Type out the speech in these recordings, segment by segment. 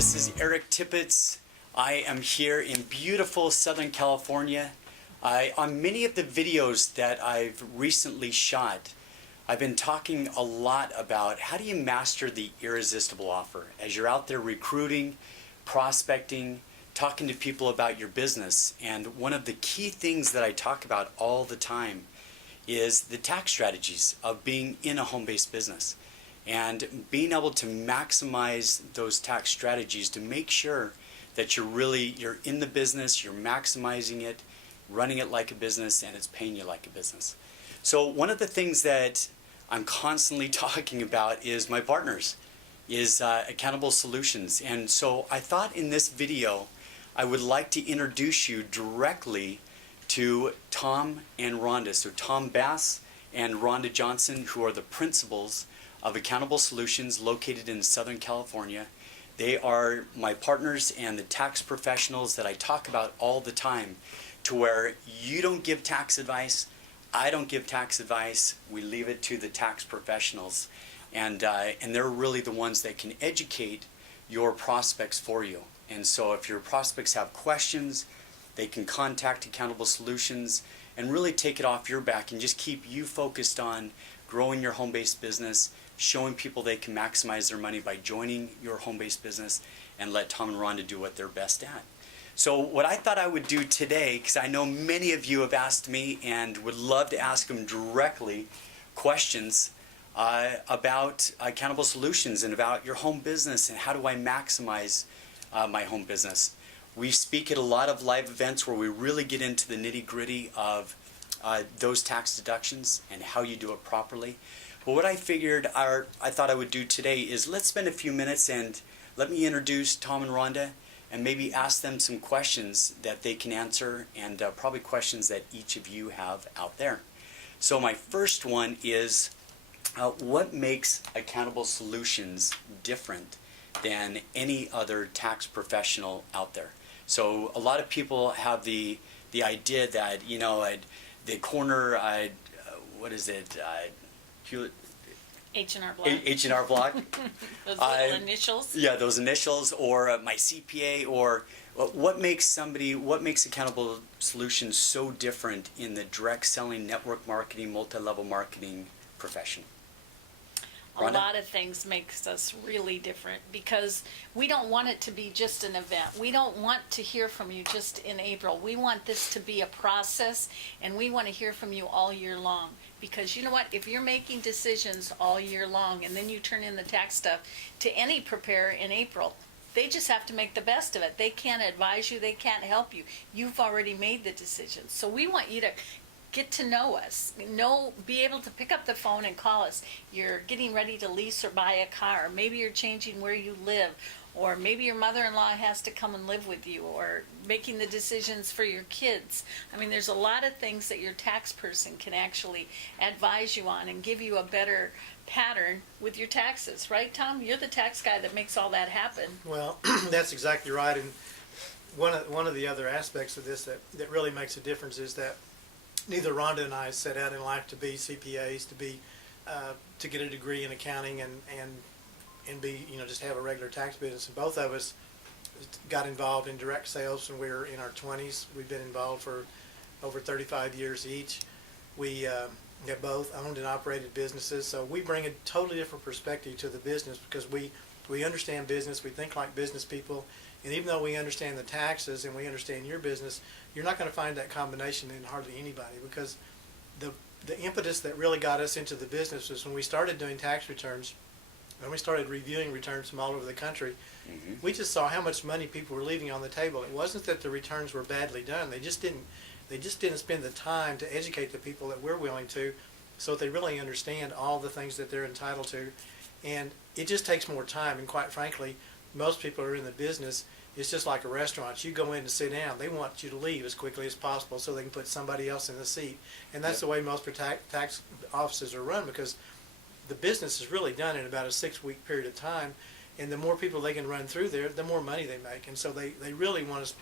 This is Eric Tippetts. I am here in beautiful Southern California. On many of the videos that I've recently shot, I've been talking a lot about how do you master the irresistible offer as you're out there recruiting, prospecting, talking to people about your business. And one of the key things that I talk about all the time is the tax strategies of being in a home-based business and being able to maximize those tax strategies to make sure that you're in the business, you're maximizing it, running it like a business, and it's paying you like a business. So one of the things that I'm constantly talking about is my partners, is Accountable Solutions. And so I thought in this video I would like to introduce you directly to Tom and Rhonda. So Tom Bass and Rhonda Johnson, who are the principals of Accountable Solutions located in Southern California. They are my partners and the tax professionals that I talk about all the time, to where you don't give tax advice, I don't give tax advice, we leave it to the tax professionals. And they're really the ones that can educate your prospects for you. And so if your prospects have questions, they can contact Accountable Solutions and really take it off your back and just keep you focused on growing your home-based business, showing people they can maximize their money by joining your home-based business, and let Tom and Rhonda do what they're best at. So what I thought I would do today, because I know many of you have asked me and would love to ask them directly questions about Accountable Solutions and about your home business and how do I maximize my home business. We speak at a lot of live events where we really get into the nitty-gritty of those tax deductions and how you do it properly. But what I thought I would do today is let's spend a few minutes and let me introduce Tom and Rhonda and maybe ask them some questions that they can answer, and probably questions that each of you have out there. So my first one is, what makes Accountable Solutions different than any other tax professional out there? So a lot of people have the idea that, you know, the corner, what is it, Hewlett? H&R Block. H&R Block. Those little initials. Yeah, those initials, or my CPA, or what makes Accountable Solutions so different in the direct selling, network marketing, multi-level marketing profession? A lot of things makes us really different because we don't want it to be just an event. We don't want to hear from you just in April. We want this to be a process, and we want to hear from you all year long. Because you know what? If you're making decisions all year long and then you turn in the tax stuff to any preparer in April, they just have to make the best of it. They can't advise you. They can't help you. You've already made the decisions. So we want you to get to know us, be able to pick up the phone and call us. You're getting ready to lease or buy a car. Maybe you're changing where you live, or maybe your mother-in-law has to come and live with you, or making the decisions for your kids. I mean, there's a lot of things that your tax person can actually advise you on and give you a better pattern with your taxes. Right, Tom? You're the tax guy that makes all that happen. Well, that's exactly right. And one of the other aspects of this that really makes a difference is that neither Rhonda and I set out in life to be CPAs, to get a degree in accounting and be, just have a regular tax business. And both of us got involved in direct sales when we were in our 20s. We've been involved for over 35 years each. We have both owned and operated businesses, so we bring a totally different perspective to the business because we understand business, we think like business people, and even though we understand the taxes and we understand your business, you're not going to find that combination in hardly anybody, because the impetus that really got us into the business was when we started doing tax returns. When we started reviewing returns from all over the country, we just saw how much money people were leaving on the table. It wasn't that the returns were badly done. They just didn't spend the time to educate the people that we're willing to, so that they really understand all the things that they're entitled to. And it just takes more time. And quite frankly, most people who are in the business, it's just like a restaurant. You go in to sit down, they want you to leave as quickly as possible so they can put somebody else in the seat. And that's the way most tax offices are run, because the business is really done in about a 6-week period of time, and the more people they can run through there, the more money they make. And so they really want to,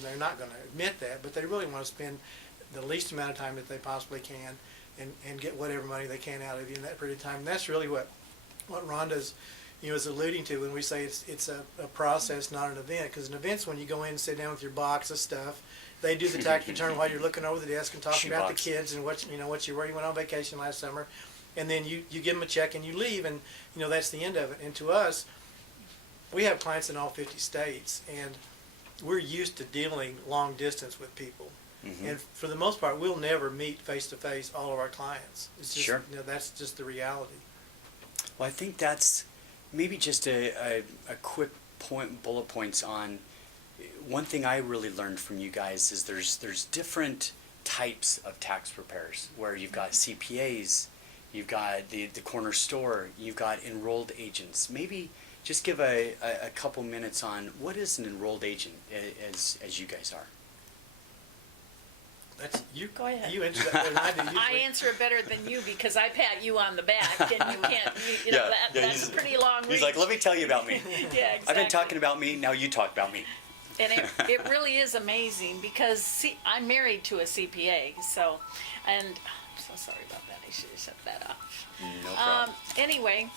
they're not going to admit that, but they really want to spend the least amount of time that they possibly can and get whatever money they can out of you in that period of time. And that's really what Rhonda's is alluding to when we say it's a process, not an event. Because an event's when you go in and sit down with your box of stuff. They do the tax return while you're looking over the desk and talking about the kids and where you went on vacation last summer, and then you give them a check and you leave, and that's the end of it. And to us, we have clients in all 50 states, and we're used to dealing long distance with people. Mm-hmm. And for the most part, we'll never meet face to face all of our clients. It's just, sure. That's just the reality. Well, I think that's maybe just a quick bullet points on one thing I really learned from you guys is there's different types of tax preparers where you've got CPAs, you've got the corner store, you've got enrolled agents. Maybe just give a couple minutes on what is an enrolled agent as you guys are. That's you. Go ahead. You answer that better than I do. I answer it better than you because I pat you on the back, and you can't. That's a pretty long. He's like, let me tell you about me. Yeah, exactly. I've been talking about me. Now you talk about me. And it really is amazing because I'm married to a CPA, so, and I'm so sorry about that. I should have shut that off. No problem. Anyway.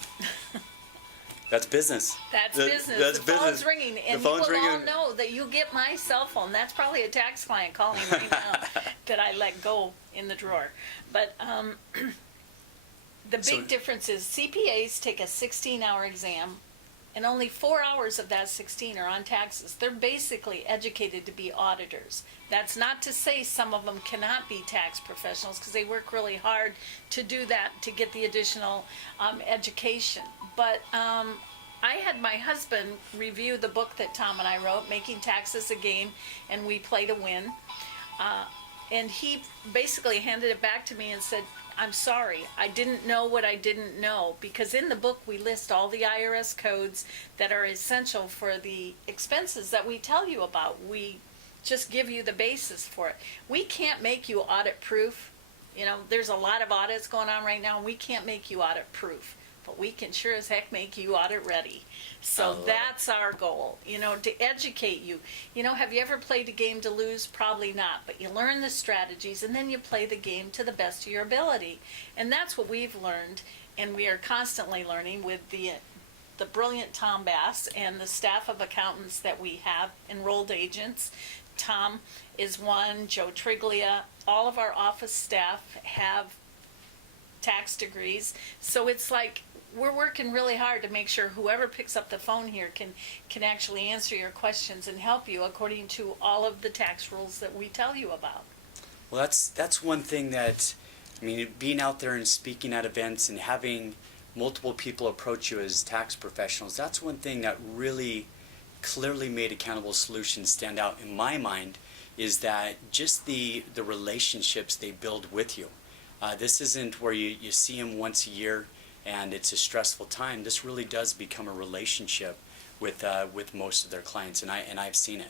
That's business. That's business. That's the business. phone's ringing, and the phone's you will all ringing. know that you get my cell phone. That's probably a tax client calling right now that I let go in the drawer. But the big difference is CPAs take a 16-hour exam, and only 4 hours of that 16 are on taxes. They're basically educated to be auditors. That's not to say some of them cannot be tax professionals because they work really hard to do that, to get the additional education. But I had my husband review the book that Tom and I wrote, Making Taxes a Game, and We Play to Win. And he basically handed it back to me and said, I'm sorry, I didn't know what I didn't know, because in the book we list all the IRS codes that are essential for the expenses that we tell you about. We just give you the basis for it. We can't make you audit proof. There's a lot of audits going on right now, and we can't make you audit proof. But we can sure as heck make you audit ready. So that's our goal, to educate you. Have you ever played a game to lose? Probably not. But you learn the strategies, and then you play the game to the best of your ability. And that's what we've learned, and we are constantly learning with the brilliant Tom Bass and the staff of accountants that we have, enrolled agents. Tom is one, Joe Triglia. All of our office staff have tax degrees. So it's like, we're working really hard to make sure whoever picks up the phone here can actually answer your questions and help you according to all of the tax rules that we tell you about. Well, that's one thing that, being out there and speaking at events and having multiple people approach you as tax professionals, that's one thing that really clearly made Accountable Solutions stand out in my mind, is that just the relationships they build with you. This isn't where you see them once a year and it's a stressful time. This really does become a relationship with most of their clients, and I've seen it.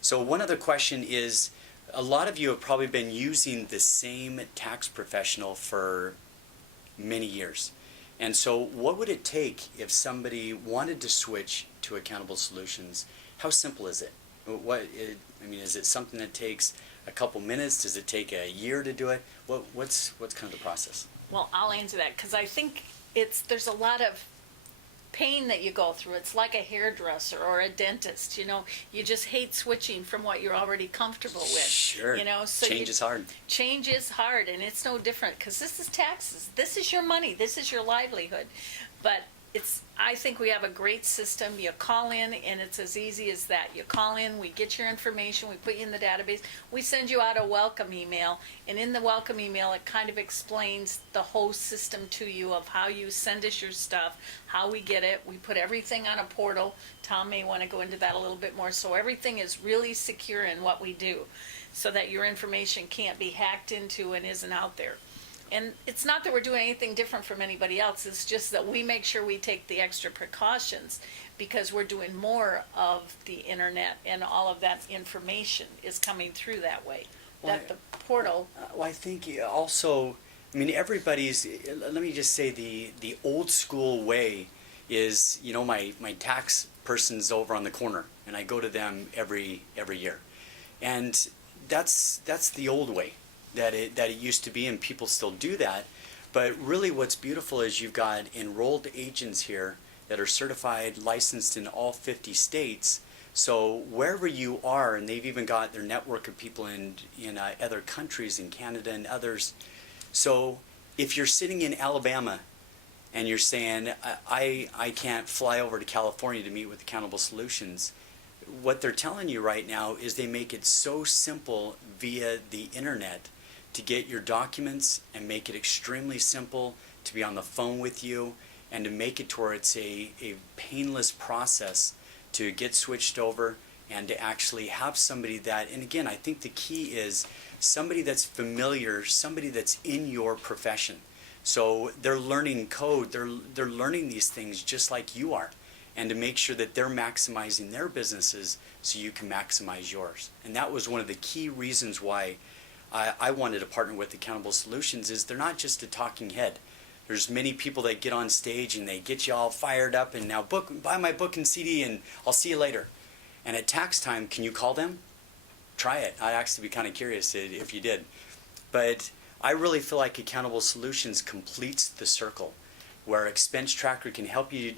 So one other question is, a lot of you have probably been using the same tax professional for many years. And so what would it take if somebody wanted to switch to Accountable Solutions? How simple is it? Is it something that takes a couple minutes? Does it take a year to do it? What's kind of the process? Well, I'll answer that because I think there's a lot of pain that you go through. It's like a hairdresser or a dentist. You just hate switching from what you're already comfortable with. Sure. So change is hard. Change is hard, and it's no different because this is taxes. This is your money. This is your livelihood. But I think we have a great system. You call in, and it's as easy as that. You call in, we get your information, we put you in the database, we send you out a welcome email, and in the welcome email, it kind of explains the whole system to you of how you send us your stuff, how we get it. We put everything on a portal. Tom may want to go into that a little bit more. So everything is really secure in what we do so that your information can't be hacked into and isn't out there. And it's not that we're doing anything different from anybody else. It's just that we make sure we take the extra precautions because we're doing more of the internet, and all of that information is coming through that way. The portal. I think also, everybody's, let me just say the old school way is, my tax person's over on the corner, and I go to them every year. And that's the old way that it used to be, and people still do that. But really what's beautiful is you've got enrolled agents here that are certified, licensed in all 50 states. So wherever you are, and they've even got their network of people in other countries, in Canada and others. So if you're sitting in Alabama and you're saying, I can't fly over to California to meet with Accountable Solutions, what they're telling you right now is they make it so simple via the internet to get your documents, and make it extremely simple to be on the phone with you, and to make it to where it's a painless process to get switched over, and to actually have somebody that, and again, I think the key is somebody that's familiar, somebody that's in your profession. So they're learning code, they're learning these things just like you are, and to make sure that they're maximizing their businesses so you can maximize yours. And that was one of the key reasons why I wanted to partner with Accountable Solutions, is they're not just a talking head. There's many people that get on stage and they get you all fired up, and now buy my book and CD and I'll see you later. And at tax time, can you call them? Try it. I'd actually be kind of curious if you did. But I really feel like Accountable Solutions completes the circle, where Expense Tracker can help you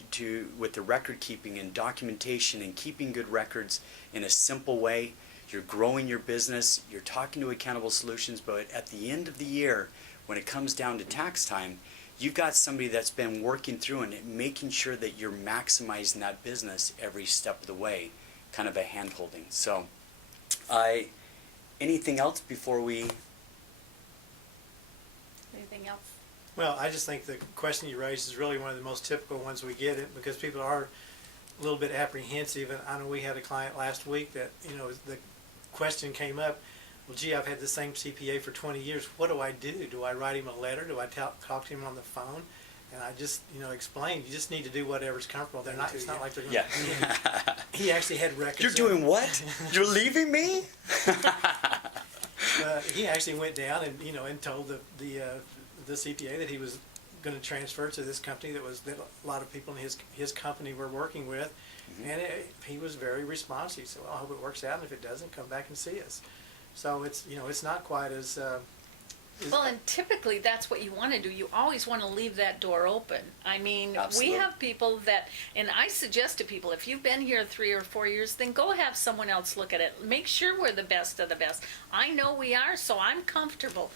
with the record keeping and documentation and keeping good records in a simple way. You're growing your business, you're talking to Accountable Solutions, but at the end of the year, when it comes down to tax time, you've got somebody that's been working through and making sure that you're maximizing that business every step of the way, kind of a hand-holding. So, anything else before we... Anything else? Well, I just think the question you raised is really one of the most typical ones we get, it because people are a little bit apprehensive. And I know we had a client last week that, the question came up, well, gee, I've had the same CPA for 20 years. What do I do? Do I write him a letter? Do I talk to him on the phone? And I just, explained, you just need to do whatever's comfortable. It's not like they're going to... He actually had records. You're doing what? You're leaving me? He actually went down and, and told the CPA that he was going to transfer to this company that a lot of people in his company were working with. Mm-hmm. And he was very responsive. So I hope it works out, and if it doesn't, come back and see us. So it's not quite as well, and typically that's what you want to do. You always want to leave that door open. I mean, Absolutely. We have people that, and I suggest to people, if you've been here 3 or 4 years, then go have someone else look at it. Make sure we're the best of the best. I know we are, so I'm comfortable.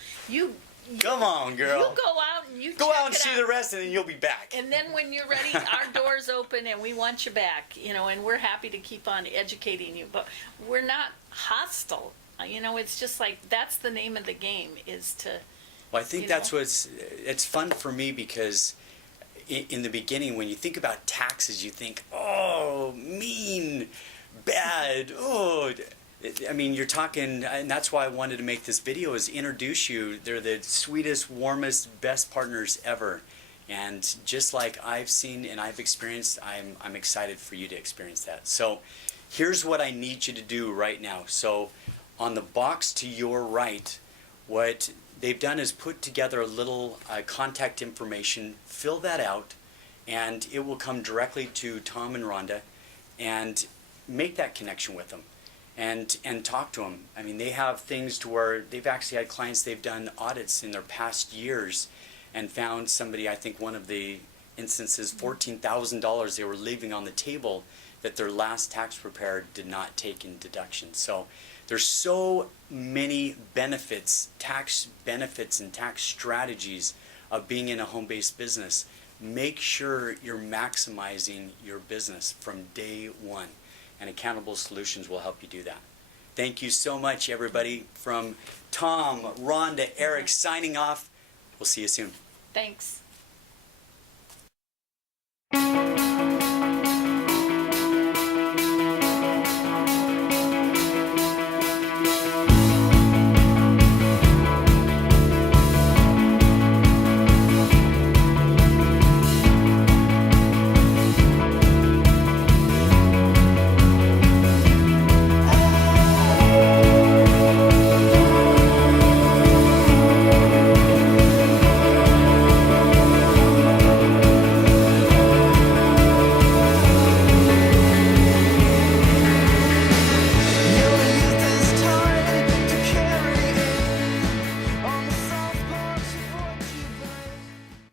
Come on, girl. You go out and you go check out and see the rest, and then you'll be back. And then when you're ready, our door's open, and we want you back. And we're happy to keep on educating you. But we're not hostile. It's just like that's the name of the game, is to. Well, I think that's it's fun for me, because in the beginning, when you think about taxes, you think, oh, mean, bad, oh. I mean, you're talking, and that's why I wanted to make this video, is introduce you. They're the sweetest, warmest, best partners ever. And just like I've seen and I've experienced, I'm excited for you to experience that. So here's what I need you to do right now. So on the box to your right, what they've done is put together a little contact information. Fill that out, and it will come directly to Tom and Rhonda, and make that connection with them. And talk to them. I mean, they have things to where they've actually had clients, they've done audits in their past years and found somebody, I think one of the instances, $14,000 they were leaving on the table that their last tax preparer did not take in deduction. So there's so many benefits, tax benefits and tax strategies of being in a home-based business. Make sure you're maximizing your business from day one. And Accountable Solutions will help you do that. Thank you so much, everybody. From Tom, Rhonda, Eric, signing off. We'll see you soon. Thanks.